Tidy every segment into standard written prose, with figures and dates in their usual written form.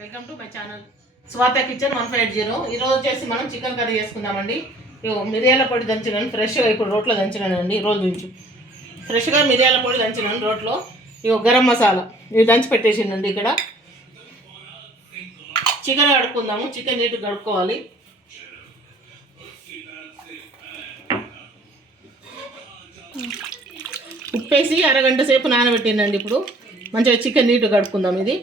Welcome to my channel Swathi kitchen 150. ఈరోజు వచ్చేసి మనం చికెన్ కర్రీ చేసుకుందామండి. ఇగో మిరియాల పొడి దంచినాను ఫ్రెష్గా, ఇప్పుడు రోట్లో దంచినానండి. రోజు నుంచి ఫ్రెష్గా మిరియాల పొడి దంచినాను రోట్లో. ఇగో గరం మసాలా ఇది దంచి పెట్టేసిందండి. ఇక్కడ చికెన్ కడుక్కుందాము. చికెన్ నీట్గా కడుక్కోవాలి. ఉప్పేసి అరగంట సేపు నానబెట్టిందండి. ఇప్పుడు మంచిగా చికెన్ నీట్గా కడుక్కుందాం. ఇది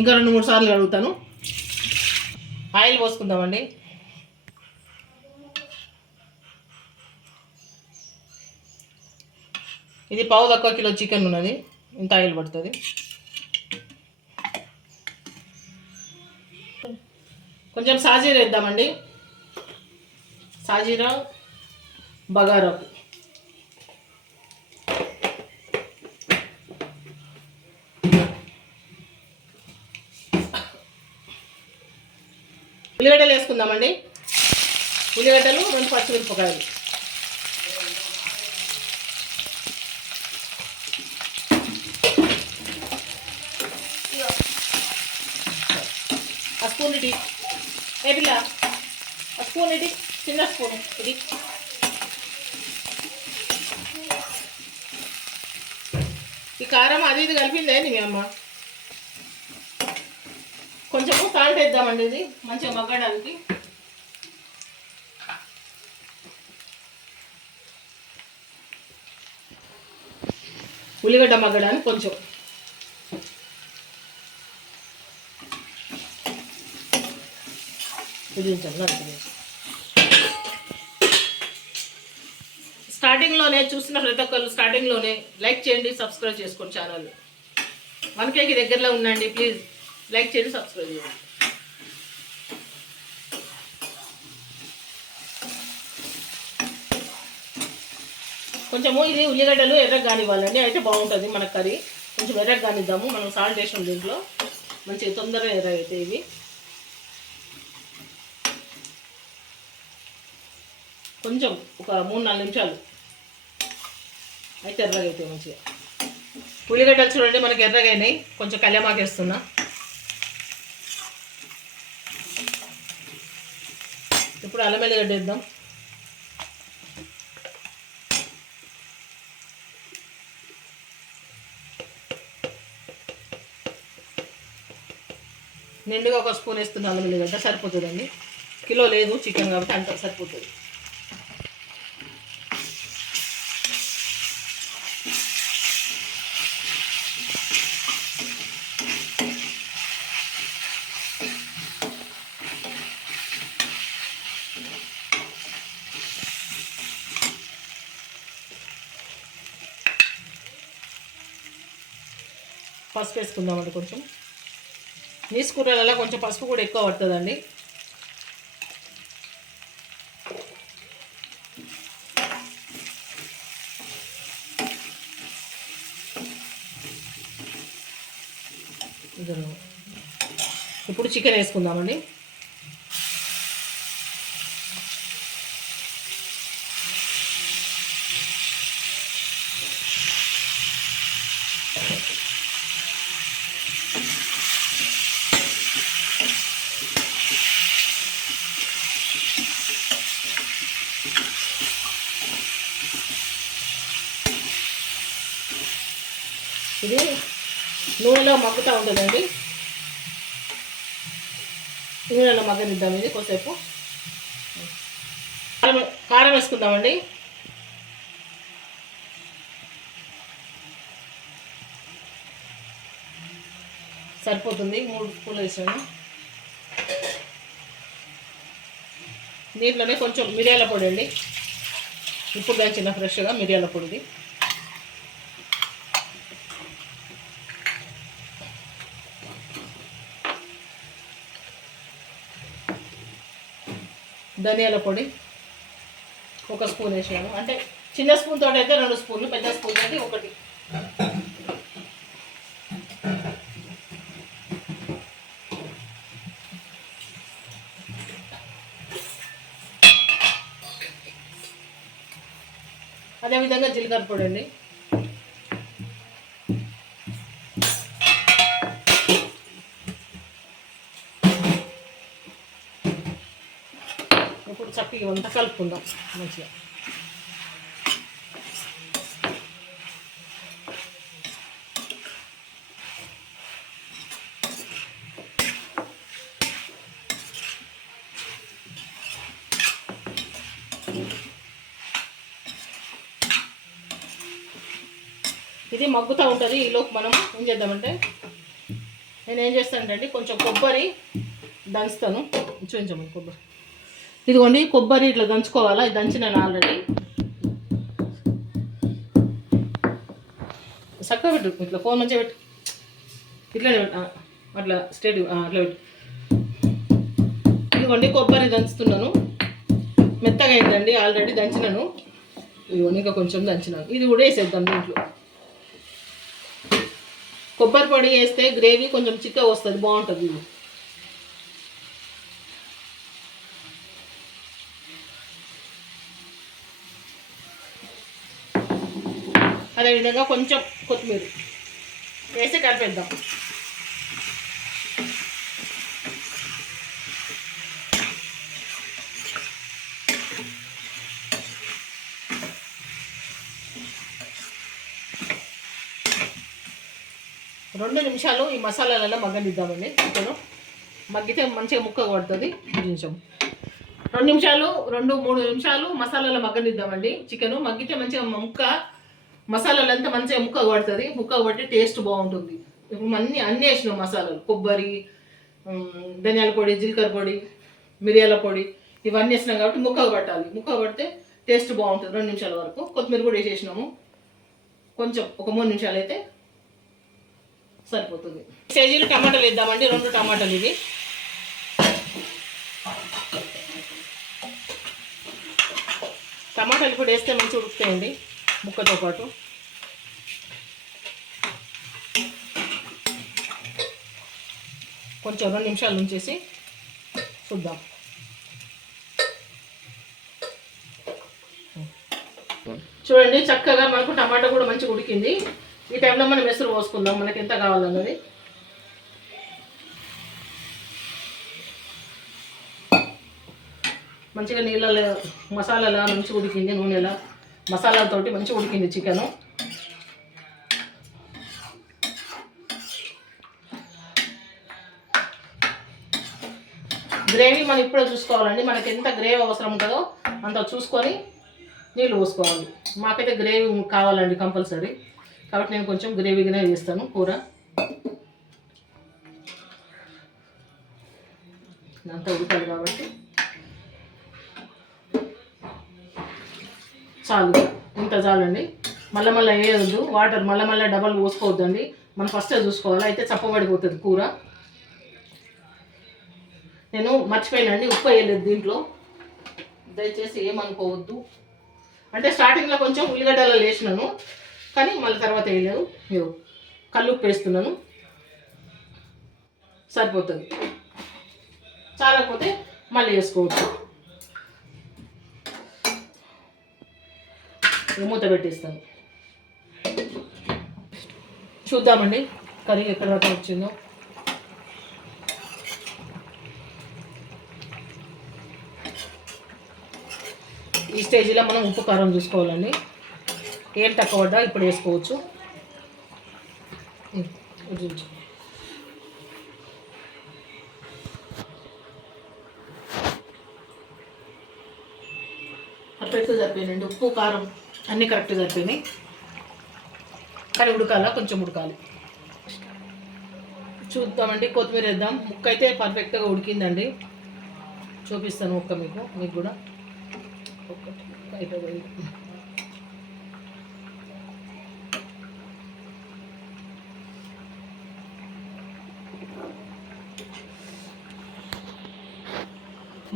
ఇంకా 2-3 సార్లు కడుగుతాను. ఆయిల్ పోసుకుందామండి. ఇది పావు తక్కువ కిలో చికెన్ ఉన్నది. ఇంత ఆయిల్ పడుతుంది. కొంచెం సాజీరా వేద్దామండి. సాజీరా, బగారాకు, ఉల్లిగడ్డలు వేసుకుందామండి. ఉల్లిగడ్డలు, 2 పచ్చిమిరపకాయలు, ఆ స్పూన్ ఇది ఏపిల్ల, ఆ స్పూన్ ఇది చిన్న స్పూన్ ఇది. ఈ కారం అది ఇది కలిపిందే మీ అమ్మ. కొంచెము సాల్ట్ వేద్దామండి. ఇది మంచిగా మగ్గడానికి. ఉల్లిగడ్డ మగ్గడానికి కొంచెం స్టార్టింగ్లోనే చూసిన ప్రతి ఒక్కరు స్టార్టింగ్లోనే లైక్ చేయండి, సబ్స్క్రైబ్ చేసుకోండి ఛానల్. 1Kకి దగ్గరలో ఉండండి. ప్లీజ్ లైక్ చేయండి, సబ్స్క్రైబ్ చేయండి. కొంచెము ఇది ఉల్లిగడ్డలు ఎర్రగా కానివ్వాలండి. అయితే బాగుంటుంది మన కర్రీ. కొంచెం ఎర్రగా కానిద్దాము. మనం సాల్ట్ వేసినాం దీంట్లో. మంచిగా తొందరగా ఎర్ర అయితే ఇవి. కొంచెం ఒక 3-4 నిమిషాలు అయితే ఎర్రగా అయితే మంచిగా. ఉల్లిగడ్డలు చూడండి మనకి ఎర్రగా అయినాయి. కొంచెం కళ్యామాకు వేస్తున్నా. ఇప్పుడు అల్లం వెల్లిగడ్డ వేద్దాం. నిండుగా 1 స్పూన్ వేస్తున్నా. అల్లం వెల్లిగడ్డ సరిపోతుందండి. కిలో లేదు చికెన్ కాబట్టి అంత సరిపోతుంది. పసుపు వేసుకుందామండి. కొంచెం నీసు కూరలలో కొంచెం పసుపు కూడా ఎక్కువ పడుతుందండి. ఇప్పుడు చికెన్ వేసుకుందామండి. ఇది నూనెలో మగ్గుతూ ఉంటుందండి. నూనెలో మగ్గనిద్దాం. ఇది కొద్దిసేపు కారం వేసుకుందామండి. సరిపోతుంది. 3 స్పూన్లు వేసాను. దీంట్లోనే కొంచెం మిరియాల పొడి అండి. ఇప్పుడు దంచిన ఫ్రెష్గా మిరియాల పొడిది. ధనియాల పొడి 1 స్పూన్ వేసాను. అంటే చిన్న స్పూన్ తోటి అయితే 2 స్పూన్లు, పెద్ద స్పూన్ అయితే 1. అదేవిధంగా జీలకర్ర పొడి అండి. చప్పి ఇవంతా కలుపుకుందాం మంచిగా. ఇది మగ్గుతూ ఉంటుంది. ఈలోపు మనం ఏం చేద్దామంటే నేను ఏం చేస్తానంటే కొంచెం కొబ్బరి దంచుతాను. చూపించమని కొబ్బరి ఇదిగోండి, కొబ్బరి ఇట్లా దంచుకోవాలా. ఇది దంచినాను ఆల్రెడీ. చక్కగా పెట్టు, ఇట్లా ఫోన్ మంచిగా పెట్టు, ఇట్లానే పెట్టు, అట్లా స్ట్రేట్ అట్లా పెట్టు. ఇదిగోండి కొబ్బరి దంచుతున్నాను. మెత్తగా అయిందండి, ఆల్రెడీ దంచినాను. ఇదిగోండి ఇంకా కొంచెం దంచినాను. ఇది కూడా వేసేద్దాం దీంట్లో. కొబ్బరి పొడి వేస్తే గ్రేవీ కొంచెం చిక్కగా వస్తుంది, బాగుంటుంది. ఇది అదేవిధంగా కొంచెం కొత్తిమీర వేసి కలిపేద్దాం. రెండు నిమిషాలు ఈ మసాలాలలో మగ్గనిద్దామండి. చికెను మగ్గితే మంచిగా ముక్క పడుతుంది. కొంచెం 2-3 నిమిషాలు మసాలాలో మగ్గనిద్దామండి. చికెను మగ్గితే మంచిగా మసాలాలంతా మంచిగా ముక్క పడుతుంది. ముక్క పట్టి టేస్ట్ బాగుంటుంది. ఇప్పుడు అన్నీ వేసినాం మసాలాలు, కొబ్బరి, ధనియాల పొడి, జీలకర్ర పొడి, మిరియాల పొడి ఇవన్నీ వేసినాం కాబట్టి ముక్క పట్టాలి. ముక్క పడితే టేస్ట్ బాగుంటుంది. 2 నిమిషాల వరకు కొత్తిమీర కూడా వేసేసినాము. కొంచెం ఒక 3 నిమిషాలు అయితే సరిపోతుంది. కేజీలు టమాటాలు వేద్దామండి. 2 టమాటాలు ఇవి. టమాటాలు ఇప్పుడు వేస్తే మంచిగా ఉడుకుతాయండి ముక్కతో పాటు. కొంచెం 2 నిమిషాలు ఉంచేసి చూద్దాం. చూడండి చక్కగా మనకు టమాటా కూడా మంచిగా ఉడికింది. ఈ టైంలో మనం ఎసురు పోసుకుందాం మనకి ఎంత కావాలన్నది. మంచిగా నీళ్ళలో మసాలాలా మంచిగా ఉడికింది. నూనెలా మసాలాలతోటి మంచిగా ఉడికింది చికెను. గ్రేవీ మనం ఇప్పుడే చూసుకోవాలండి. మనకి ఎంత గ్రేవీ అవసరం ఉంటుందో అంత చూసుకొని నీళ్ళు పోసుకోవాలి. మాకైతే గ్రేవీ కావాలండి కంపల్సరీ, కాబట్టి నేను కొంచెం గ్రేవీగానే చేస్తాను కూర. అంతా ఉడకాలి కాబట్టి చాలు, ఇంత చాలండి. మళ్ళీ వేయద్దు వాటర్, మళ్ళీ డబల్ పోసుకోవద్దండి. మనం ఫస్టే చూసుకోవాలి, అయితే చప్పబడిపోతుంది కూర. నేను మర్చిపోయానండి, ఉప్పు వేయలేదు దీంట్లో, దయచేసి ఏమనుకోవద్దు. అంటే స్టార్టింగ్లో కొంచెం ఉల్లిగడ్డలు వేసినాను, కానీ మళ్ళీ తర్వాత వేయలేదు. మీరు కల్లుప్పు వేస్తున్నాను, సరిపోతుంది. చాలకపోతే మళ్ళీ వేసుకోవచ్చు. మూత పెట్టేస్తాను. చూద్దామండి కర్రీ ఎక్కడ దాకా వచ్చిందో. ఈ స్టేజ్లో మనం ఉప్పు కారం చూసుకోవాలండి. ఏం తక్కువ పడ్డా ఇప్పుడు వేసుకోవచ్చు. పర్ఫెక్ట్గా సరిపోయినండి. ఉప్పు కారం అన్నీ కరెక్ట్గా సరిపోయినాయి. కానీ ఉడకాల, కొంచెం ఉడకాలి. చూద్దామండి, కొత్తిమీర వేద్దాం. ముక్క అయితే పర్ఫెక్ట్గా ఉడికిందండి. చూపిస్తాను ముక్క మీకు కూడా.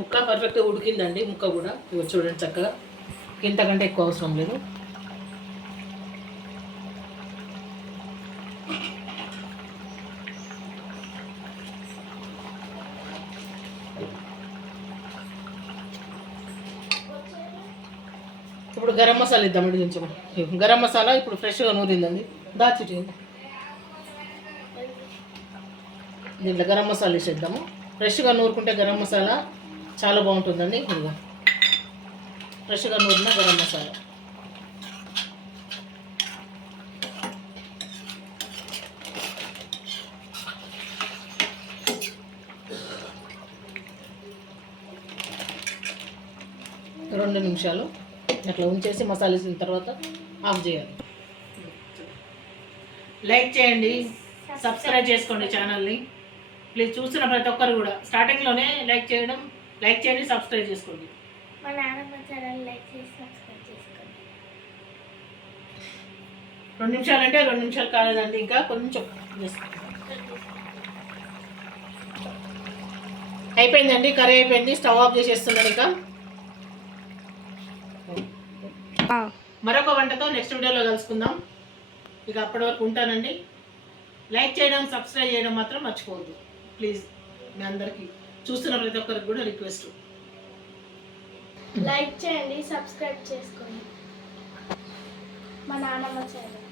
ముక్క పర్ఫెక్ట్గా ఉడికిందండి. ముక్క కూడా చూడండి చక్కగా, ఇంతకంటే ఎక్కువ అవసరం లేదు. ఇప్పుడు గరం మసాలా ఇద్దామండి. కొంచెం గరం మసాలా ఇప్పుడు ఫ్రెష్గా నూరిందండి. దాచిటి దీంట్లో గరం మసాలా వేసేద్దాము. ఫ్రెష్గా నూరుకుంటే గరం మసాలా చాలా బాగుంటుందండి. ఇదిగో ఫ్రెష్గా నూరిన గరం మసాలా. రెండు నిమిషాలు అట్లా ఉంచేసి మసాలా వేసిన తర్వాత ఆఫ్ చేయాలి. లైక్ చేయండి, సబ్స్క్రైబ్ చేసుకోండి ఛానల్ని ప్లీజ్. చూసిన ప్రతి ఒక్కరు కూడా స్టార్టింగ్లోనే లైక్ చేయండి, సబ్స్క్రైబ్ చేసుకోండి. మా నాన్నమ్మ ఛానల్ లైక్ చేసి సబ్స్క్రైబ్ చేసుకోండి. 2 నిమిషాలు అంటే 2 నిమిషాలు కాలేదండి, ఇంకా కొంచెం అయిపోయిందండి. కర్రీ అయిపోయింది, స్టవ్ ఆఫ్ చేసేస్తున్నాను. ఇక మరొక వంటతో నెక్స్ట్ వీడియోలో కలుసుకుందాం. ఇక అప్పటి వరకు ఉంటానండి. లైక్ చేయడం, సబ్స్క్రైబ్ చేయడం మాత్రం మర్చిపోవద్దు ప్లీజ్. మీ అందరికీ చూస్తున్న ప్రతి ఒక్కరికి కూడా రిక్వెస్ట్. లైక్ చేయండి, సబ్స్క్రైబ్ చేసుకోండి మా నాన్నమ్మ ఛానల్.